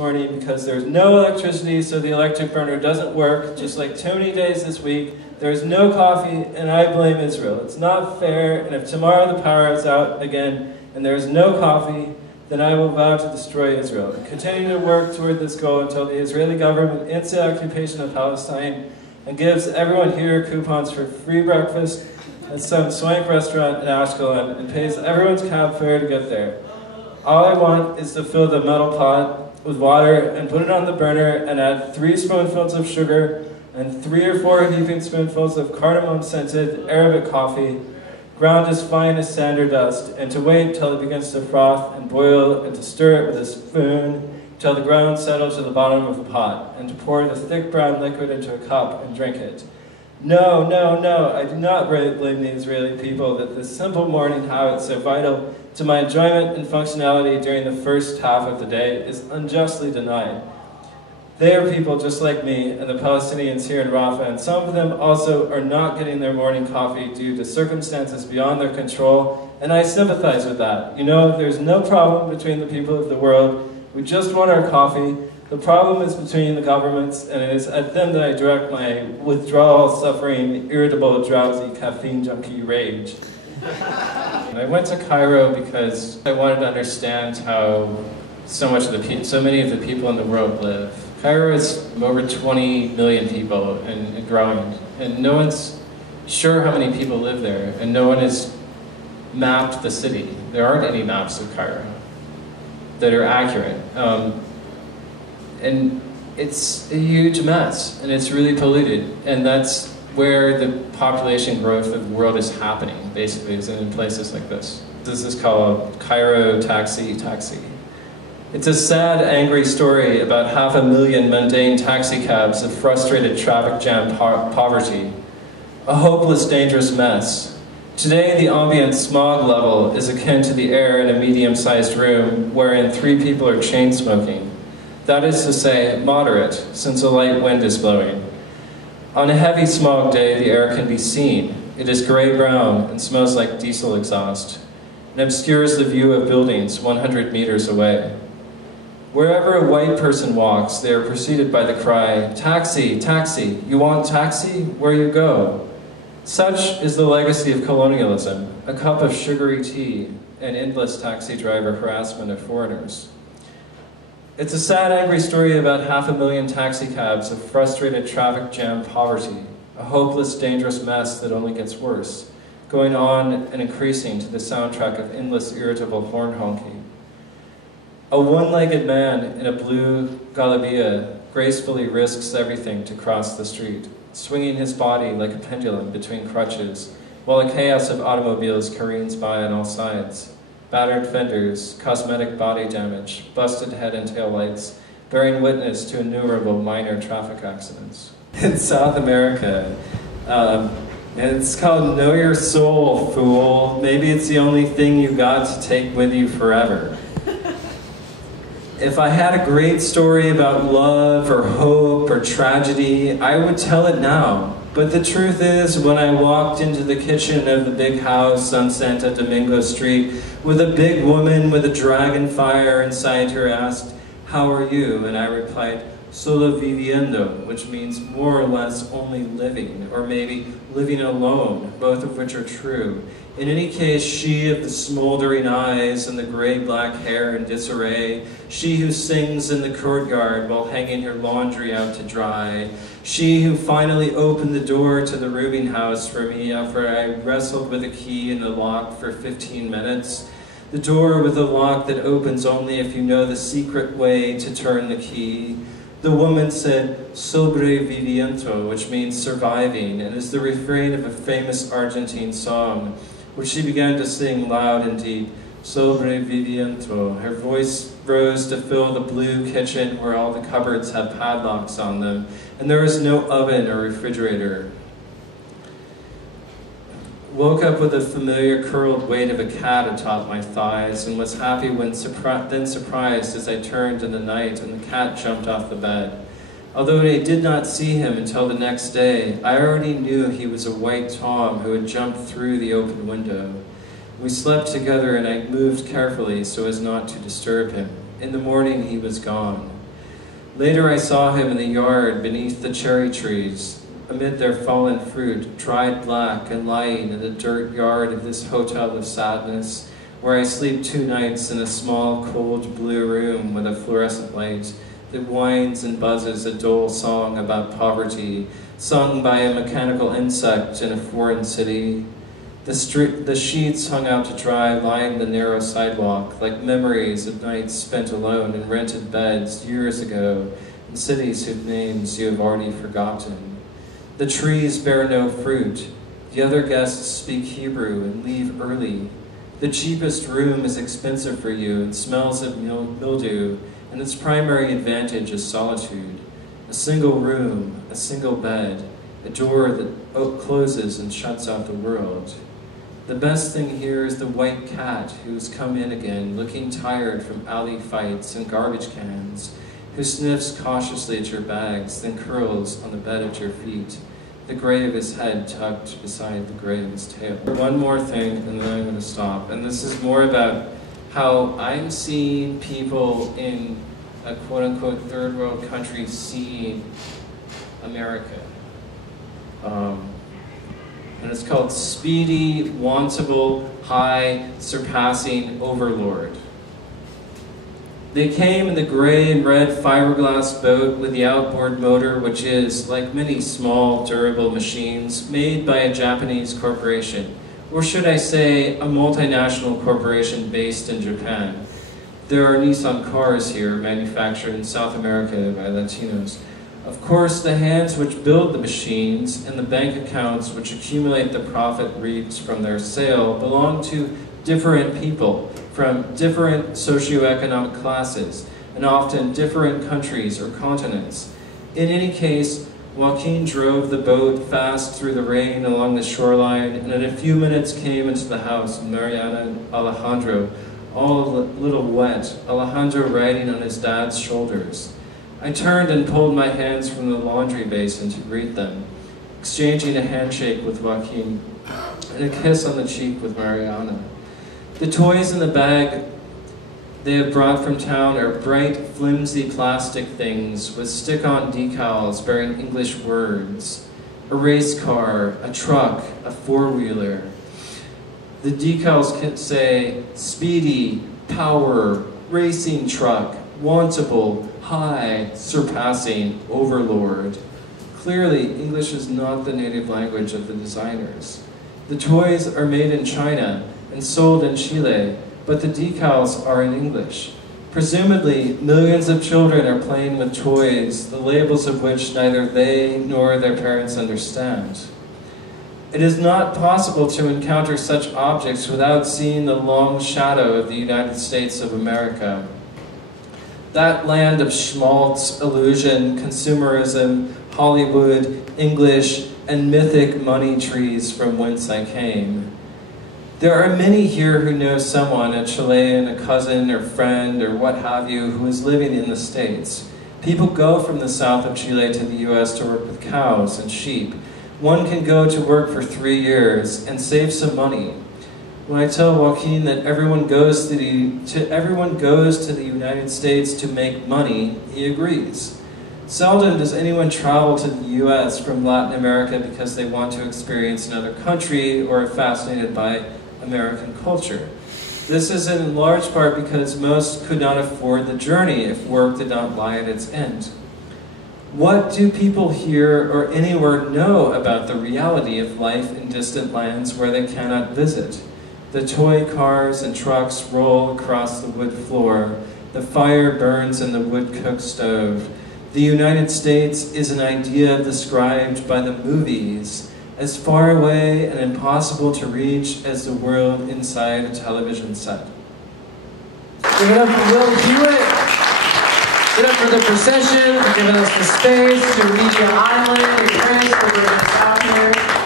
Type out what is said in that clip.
morning because there's no electricity, so the electric burner doesn't work, just like too many days this week. There's no coffee, and I blame Israel. It's not fair, and if tomorrow the power is out again, and there's no coffee, then I will vow to destroy Israel. And continue to work toward this goal until the Israeli government ends the occupation of Palestine and gives everyone here coupons for free breakfast at some swank restaurant in Ashkelon and pays everyone's cab fare to get there. All I want is to fill the metal pot with water and put it on the burner and add 3 spoonfuls of sugar and 3 or 4 heaping spoonfuls of cardamom-scented Arabic coffee, ground as fine as sander dust, and to wait till it begins to froth and boil, and to stir it with a spoon till the ground settles to the bottom of the pot, and to pour the thick brown liquid into a cup and drink it. No, no, no, I do not blame the Israeli people that this simple morning habit so vital to my enjoyment and functionality during the first half of the day is unjustly denied. They are people just like me and the Palestinians here in Rafah, and some of them also are not getting their morning coffee due to circumstances beyond their control, and I sympathize with that. You know, there's no problem between the people of the world. We just want our coffee. The problem is between the governments, and it is at them that I direct my withdrawal, suffering, irritable, drowsy, caffeine junkie rage. I went to Cairo because I wanted to understand how so many of the people in the world live. Cairo is over 20 million people and growing, and no one's sure how many people live there, and no one has mapped the city. There aren't any maps of Cairo that are accurate. And it's a huge mess, and it's really polluted, and that's where the population growth of the world is happening, basically, is in places like this. This is called Cairo Taxi. It's a sad, angry story about 500,000 mundane taxi cabs of frustrated traffic jam poverty. A hopeless, dangerous mess. Today, the ambient smog level is akin to the air in a medium-sized room wherein 3 people are chain smoking. That is to say, moderate, since a light wind is blowing. On a heavy smog day, the air can be seen. It is gray-brown and smells like diesel exhaust, and obscures the view of buildings 100 meters away. Wherever a white person walks, they are preceded by the cry, "Taxi, taxi, you want taxi? Where you go?" Such is the legacy of colonialism, a cup of sugary tea, and endless taxi driver harassment of foreigners. It's a sad, angry story about 500,000 taxi cabs of frustrated traffic jam poverty, a hopeless, dangerous mess that only gets worse, going on and increasing to the soundtrack of endless, irritable horn honking. A one-legged man in a blue galabia gracefully risks everything to cross the street, swinging his body like a pendulum between crutches, while a chaos of automobiles careens by on all sides. Battered fenders, cosmetic body damage, busted head and tail lights, bearing witness to innumerable minor traffic accidents. In South America, and it's called Know Your Soul, fool. Maybe it's the only thing you got to take with you forever. If I had a great story about love or hope or tragedy, I would tell it now. But the truth is, when I walked into the kitchen of the big house on Santo Domingo Street, with a big woman with a dragon fire inside her asked, "How are you?" And I replied, "Solo viviendo," which means more or less only living, or maybe living alone, both of which are true. In any case, she of the smoldering eyes and the gray-black hair in disarray, she who sings in the courtyard while hanging her laundry out to dry, she who finally opened the door to the rooming house for me after I wrestled with a key in the lock for 15 minutes, the door with a lock that opens only if you know the secret way to turn the key. The woman said, "Sobreviviendo," which means surviving, and is the refrain of a famous Argentine song, which she began to sing loud and deep, "Sobreviviendo." Her voice rose to fill the blue kitchen where all the cupboards have padlocks on them, and there is no oven or refrigerator. Woke up with the familiar curled weight of a cat atop my thighs, and was happy when then surprised as I turned in the night and the cat jumped off the bed. Although I did not see him until the next day, I already knew he was a white Tom who had jumped through the open window. We slept together and I moved carefully so as not to disturb him. In the morning he was gone. Later I saw him in the yard beneath the cherry trees, amid their fallen fruit, dried black and lying in the dirt yard of this hotel of sadness, where I sleep 2 nights in a small, cold blue room with a fluorescent light that whines and buzzes a dull song about poverty, sung by a mechanical insect in a foreign city. The sheets hung out to dry line the narrow sidewalk, like memories of nights spent alone in rented beds years ago in cities whose names you have already forgotten. The trees bear no fruit. The other guests speak Hebrew and leave early. The cheapest room is expensive for you and smells of mildew, and its primary advantage is solitude. A single room, a single bed, a door that closes and shuts out the world. The best thing here is the white cat who's come in again, looking tired from alley fights and garbage cans, who sniffs cautiously at your bags, then curls on the bed at your feet, the gray of his head tucked beside the gray of his tail. One more thing, and then I'm going to stop. And this is more about how I'm seeing people in a quote-unquote third world country see America. And it's called Speedy, Wantable, High, Surpassing Overlord. They came in the gray and red fiberglass boat with the outboard motor, which is, like many small, durable machines, made by a Japanese corporation, or should I say, a multinational corporation based in Japan. There are Nissan cars here, manufactured in South America by Latinos. Of course, the hands which build the machines and the bank accounts which accumulate the profit reaped from their sale belong to different people from different socioeconomic classes and often different countries or continents. In any case, Joaquin drove the boat fast through the rain along the shoreline and in a few minutes came into the house of Mariana and Alejandro, all a little wet, Alejandro riding on his dad's shoulders. I turned and pulled my hands from the laundry basin to greet them, exchanging a handshake with Joaquin and a kiss on the cheek with Mariana. The toys in the bag they have brought from town are bright, flimsy plastic things with stick-on decals bearing English words. A race car, a truck, a four-wheeler. The decals can say, speedy, power, racing truck, wantable, high, surpassing, overlord. Clearly, English is not the native language of the designers. The toys are made in China and sold in Chile, but the decals are in English. Presumably, millions of children are playing with toys, the labels of which neither they nor their parents understand. It is not possible to encounter such objects without seeing the long shadow of the United States of America. That land of schmaltz, illusion, consumerism, Hollywood, English, and mythic money trees from whence I came. There are many here who know someone, a Chilean, a cousin, or friend, or what have you, who is living in the States. People go from the south of Chile to the US to work with cows and sheep. One can go to work for 3 years and save some money. When I tell Joaquin that everyone goes to the United States to make money, he agrees. Seldom does anyone travel to the US from Latin America because they want to experience another country or are fascinated by American culture. This is in large part because most could not afford the journey if work did not lie at its end. What do people here or anywhere know about the reality of life in distant lands where they cannot visit? The toy cars and trucks roll across the wood floor. The fire burns in the wood-cooked stove. The United States is an idea described by the movies as far away and impossible to reach as the world inside a television set. Give it up for Will Hewitt. Give it up for the Procession for giving us the space to Media Island and Chris for bringing us out here.